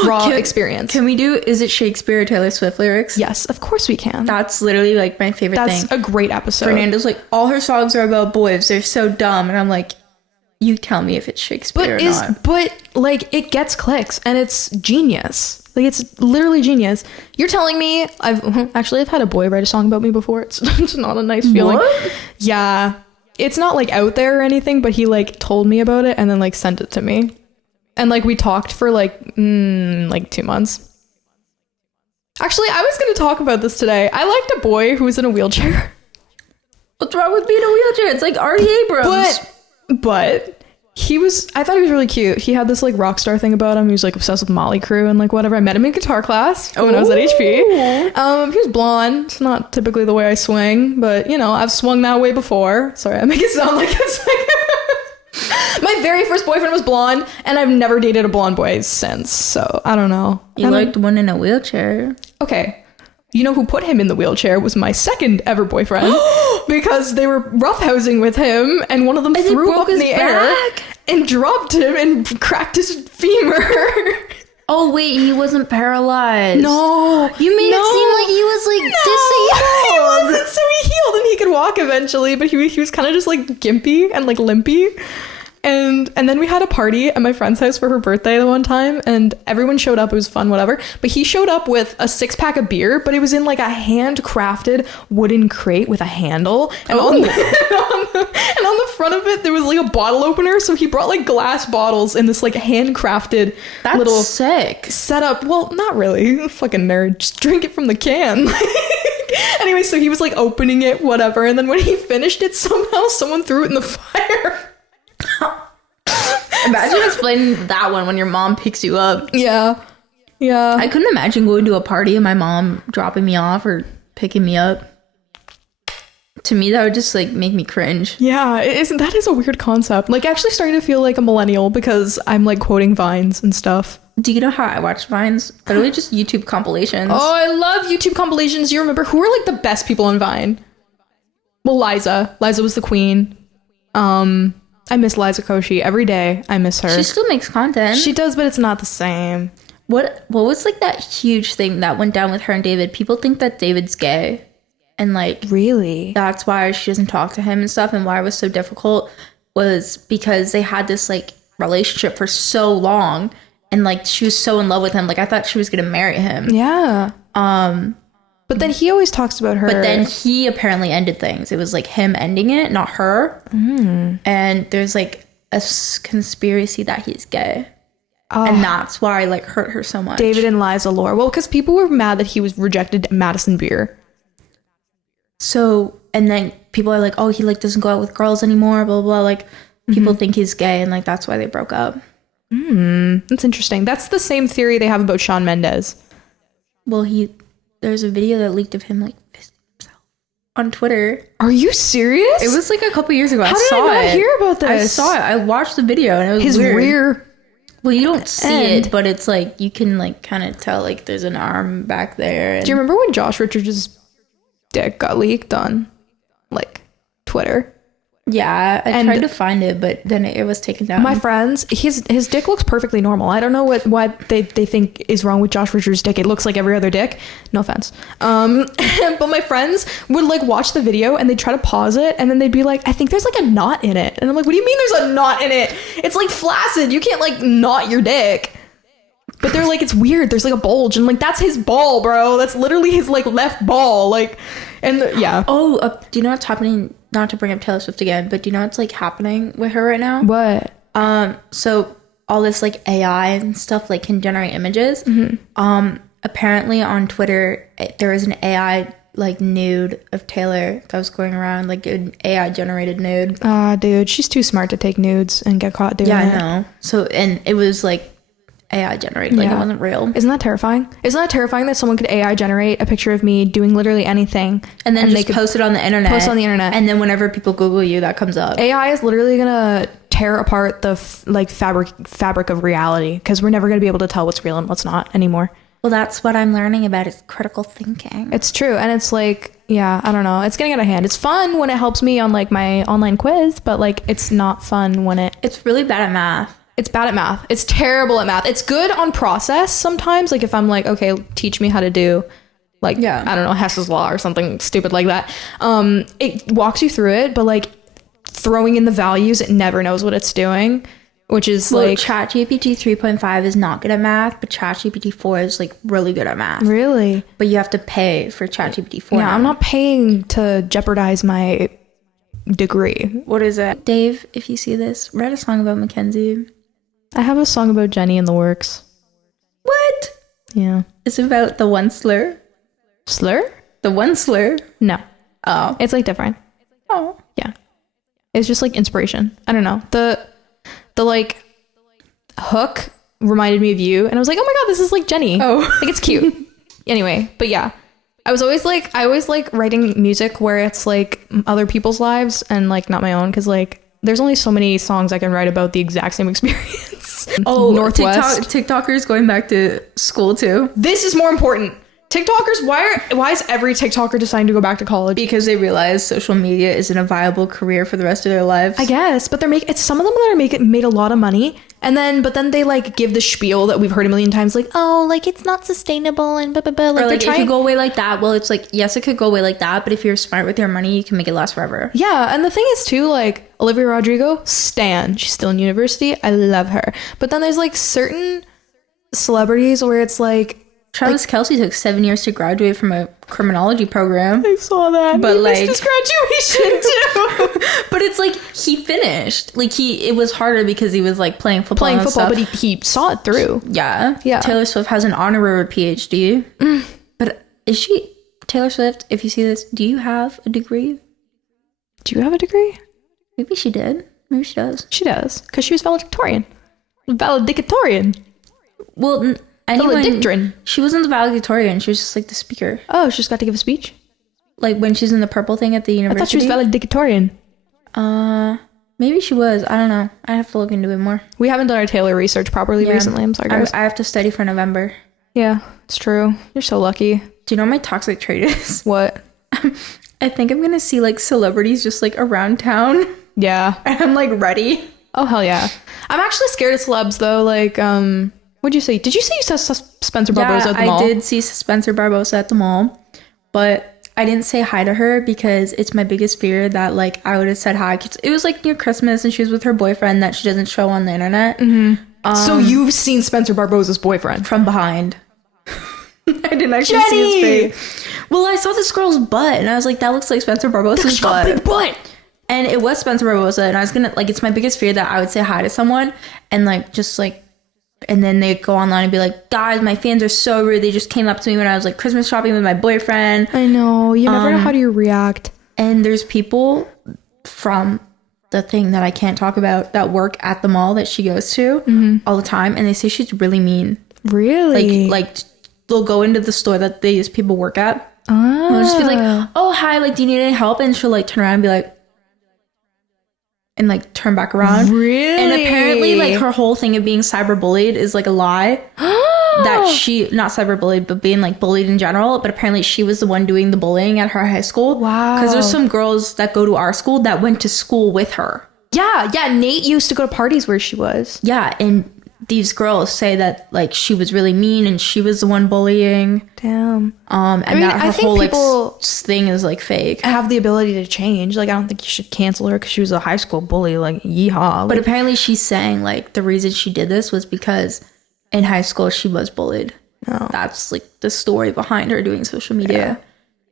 raw experience. Can we do? Is it Shakespeare or Taylor Swift lyrics? Yes, of course we can. That's literally like my favorite thing. That's a great episode. Fernando's like all her songs are about boys. They're so dumb, and I'm like, you tell me if it's Shakespeare or not. But like it gets clicks, and it's genius. Like it's literally genius. You're telling me I've had a boy write a song about me before. It's not a nice feeling. What? Yeah. It's not like out there or anything, but he like told me about it and then like sent it to me. And like we talked for like 2 months. Actually, I was going to talk about this today. I liked a boy who was in a wheelchair. What's wrong with being in a wheelchair? It's like Artie Abrams. But I thought he was really cute. He had this like rock star thing about him. He was like obsessed with Motley Crue and like whatever. I met him in guitar class when I was at HP. He was blonde. It's not typically the way I swing, but you know, I've swung that way before. Sorry, I make it sound like it's like my very first boyfriend was blonde, and I've never dated a blonde boy since. So I don't know. You liked one in a wheelchair. Okay. You know who put him in the wheelchair was my second ever boyfriend because they were roughhousing with him and one of them threw him up in the air and dropped him and cracked his femur. Oh wait, he wasn't paralyzed. No. You made it seem like he was like disabled. He wasn't. So he healed and he could walk eventually, but he was kind of just like gimpy and like limpy. And then we had a party at my friend's house for her birthday the one time, and everyone showed up. It was fun, whatever. But he showed up with a 6-pack of beer, but it was in like a handcrafted wooden crate with a handle. And, on the front of it, there was like a bottle opener. So he brought like glass bottles in this like handcrafted little sick setup. Well, not really. Fucking nerd. Just drink it from the can. Anyway, so he was like opening it, whatever. And then when he finished it, somehow someone threw it in the fire. Imagine explaining that one when your mom picks you up. Yeah. I couldn't imagine going to a party and my mom dropping me off or picking me up. To me, that would just like make me cringe. Yeah, that is a weird concept. Like actually starting to feel like a millennial because I'm like quoting Vines and stuff. Do you know how I watch Vines? Literally just YouTube compilations. Oh, I love YouTube compilations. You remember who are like the best people on Vine? Well, Liza was the queen. I miss Liza Koshy every day. I miss her. She still makes content. She does, but it's not the same. What was like that huge thing that went down with her and David? People think that David's gay, and like Really? that's why she doesn't talk to him and stuff, and why it was so difficult was because they had this like relationship for so long, and like she was so in love with him. Like I thought she was gonna marry him. Yeah. But then he always talks about her. But then he apparently ended things. It was like him ending it, not her. Mm. And there's like a conspiracy that he's gay. Oh. And that's why I like hurt her so much. David and Liza lore. Well, because people were mad that he was rejected at Madison Beer. So, and then people are like, oh, he like doesn't go out with girls anymore, blah, blah, blah. Like people think he's gay, and like that's why they broke up. That's interesting. That's the same theory they have about Shawn Mendes. Well, there's a video that leaked of him like fisting himself on Twitter. Are you serious? It was like a couple years ago. How did I not hear about this? I saw it. I watched the video, and it was his weird. rear. Well, you don't see it, but it's like you can like kind of tell like there's an arm back there. Do you remember when Josh Richards' dick got leaked on like Twitter? Yeah, I tried to find it, but then it was taken down. My friends, his dick looks perfectly normal. I don't know what they think is wrong with Josh Richards' dick. It looks like every other dick. No offense. But my friends would like watch the video and they'd try to pause it, and then they'd be like, I think there's like a knot in it. And I'm like, what do you mean there's a knot in it? It's like flaccid. You can't like knot your dick. But they're like, it's weird. There's like a bulge. And I'm like, that's his ball, bro. That's literally his like left ball. Like, and yeah. Oh, do you know what's happening? Not to bring up Taylor Swift again, but do you know what's like happening with her right now? What? So all this like AI and stuff like can generate images. Apparently on Twitter, there was an AI like nude of Taylor that was going around, like an AI generated nude. Dude, she's too smart to take nudes and get caught doing it. Yeah, I know. So, and it was like AI generated, like it wasn't real. Isn't that terrifying? Isn't that terrifying that someone could AI generate a picture of me doing literally anything and then just post it on the internet? Post on the internet, and then whenever people Google you, that comes up. AI is literally gonna tear apart the fabric of reality, because we're never gonna be able to tell what's real and what's not anymore. Well, that's what I'm learning about is critical thinking. It's true, and it's like, yeah, I don't know. It's getting out of hand. It's fun when it helps me on like my online quiz, but like it's not fun when it's really bad at math. It's bad at math. It's terrible at math. It's good on process sometimes. Like if I'm like, okay, teach me how to do like, I don't know, Hess's Law or something stupid like that. It walks you through it, but like throwing in the values, it never knows what it's doing, which is like... ChatGPT 3.5 is not good at math, but ChatGPT 4 is like really good at math. Really? But you have to pay for ChatGPT 4. Yeah, I'm not paying to jeopardize my degree. What is it? Dave, if you see this, write a song about Mackenzie. I have a song about Jenny in the works. What? Yeah. It's about the one slur? Slur? The one slur? No. Oh. It's like different. Oh. Yeah. It's just like inspiration. I don't know. The like hook reminded me of you, and I was like, oh my god, this is like Jenny. Oh. Like it's cute. Anyway, but yeah. I always like writing music where it's like other people's lives and like not my own, because like there's only so many songs I can write about the exact same experience. Oh, Northwest. TikTokers going back to school too. This is more important. TikTokers, why is every TikToker deciding to go back to college? Because they realize social media isn't a viable career for the rest of their lives. I guess, but it's some of them that are made a lot of money, but then they like give the spiel that we've heard a million times, like, oh, like it's not sustainable and blah blah blah. Like, or like it could go away like that. Well, it's like, yes, it could go away like that, but if you're smart with your money, you can make it last forever. Yeah, and the thing is too, like Olivia Rodrigo, stan. She's still in university. I love her. But then there's like certain celebrities where it's like, Travis Kelce took 7 years to graduate from a criminology program. I saw that. But he like missed his graduation too. But it's like he finished. Like it was harder because he was like playing football, but he saw it through. Yeah. Taylor Swift has an honorary PhD. But is she Taylor Swift? If you see this, do you have a degree? Do you have a degree? Maybe she did. Maybe she does. She does, because she was valedictorian. Valedictorian. Well. Valedictorian. She wasn't the valedictorian. She was just like the speaker. Oh, she just got to give a speech? Like when she's in the purple thing at the university? I thought she was valedictorian. Maybe she was. I don't know. I have to look into it more. We haven't done our Taylor research properly recently. I'm sorry, guys. I have to study for November. Yeah, it's true. You're so lucky. Do you know what my toxic trait is? What? I think I'm going to see like celebrities just like around town. Yeah. And I'm like ready. Oh, hell yeah. I'm actually scared of celebs though. Like, What'd you say? Did you say you saw Spencer Barbosa at the mall? I did see Spencer Barbosa at the mall, but I didn't say hi to her because it's my biggest fear that like I would have said hi. 'Cause it was like near Christmas and she was with her boyfriend that she doesn't show on the internet. So you've seen Spencer Barbosa's boyfriend? From behind. I didn't actually see his face. Well, I saw this girl's butt and I was like, that looks like Spencer Barbosa's butt. Big butt. And it was Spencer Barbosa, and I was gonna like, it's my biggest fear that I would say hi to someone and like just like, and then they go online and be like, guys, my fans are so rude. They just came up to me when I was like Christmas shopping with my boyfriend. I know, you never know how do you react. And there's people from the thing that I can't talk about that work at the mall that she goes to all the time, and they say she's really mean. Really? Like they'll go into the store that these people work at. And they'll just be like, oh hi, like do you need any help? And she'll like turn around and be like, and like turn back around. Really? And apparently like her whole thing of being cyberbullied is like a lie. That she, not cyberbullied, but being like bullied in general. But apparently she was the one doing the bullying at her high school. Wow. Because there's some girls that go to our school that went to school with her. Yeah, Nate used to go to parties where she was. Yeah, and these girls say that like she was really mean and she was the one bullying. Damn. And I mean, that her I think whole people like thing is like fake. have the ability to change. Like, I don't think you should cancel her because she was a high school bully. Like, yeehaw. But apparently she's saying like the reason she did this was because in high school she was bullied. Oh. That's like the story behind her doing social media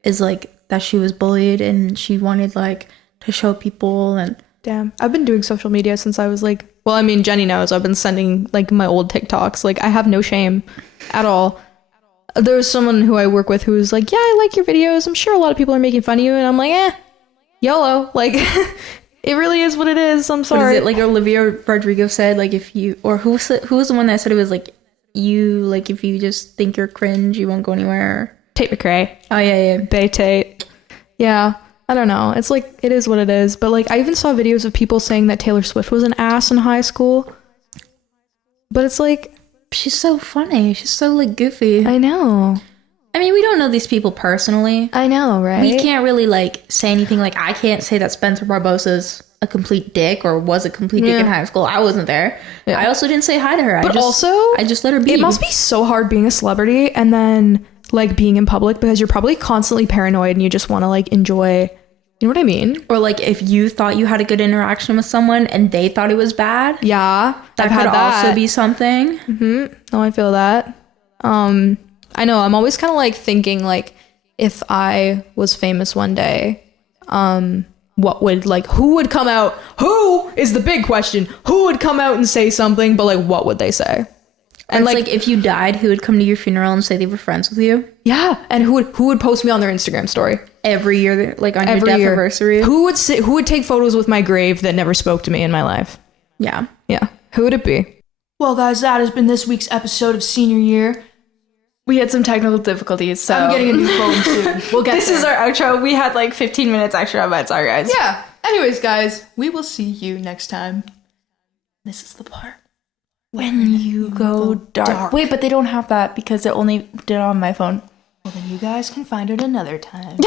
is like that she was bullied and she wanted like to show people. And damn, I've been doing social media since I was like, well, I mean, Jenny knows I've been sending like my old TikToks. Like, I have no shame at all. There was someone who I work with who was like, yeah, I like your videos. I'm sure a lot of people are making fun of you. And I'm like, YOLO. Like, it really is what it is. I'm sorry. What is it, like Olivia Rodrigo said, like if you, or who was the one that said it was like, you, like if you just think you're cringe, you won't go anywhere. Tate McRae. Oh, yeah. Bay Tate. Yeah. I don't know. It's like, it is what it is. But like, I even saw videos of people saying that Taylor Swift was an ass in high school. But it's like, she's so funny. She's so like goofy. I know. I mean, we don't know these people personally. I know, right? We can't really like say anything. Like, I can't say that Spencer Barbosa's a complete dick or was a complete dick in high school. I wasn't there. Yeah. I also didn't say hi to her. But I just let her be. It must be so hard being a celebrity and then like being in public because you're probably constantly paranoid and you just want to like enjoy, you know what I mean? Or like if you thought you had a good interaction with someone and they thought it was bad. Yeah. That could also be something. Oh, I feel that. I know. I'm always kind of like thinking like if I was famous one day, what would like, who would come out? Who is the big question? Who would come out and say something? But like, what would they say? And like if you died, who would come to your funeral and say they were friends with you? Yeah. And who would post me on their Instagram story every year, like on your death anniversary? Who would take photos with my grave that never spoke to me in my life? Yeah. Who would it be? Well, guys, that has been this week's episode of Senior Year. We had some technical difficulties, so I'm getting a new phone soon. We'll get this there. Is our outro. We had like 15 minutes extra, but sorry, guys. Yeah. Anyways, guys, we will see you next time. This is the part. When you go dark. Wait, but they don't have that because it only did it on my phone. Well, then you guys can find it another time. Bye.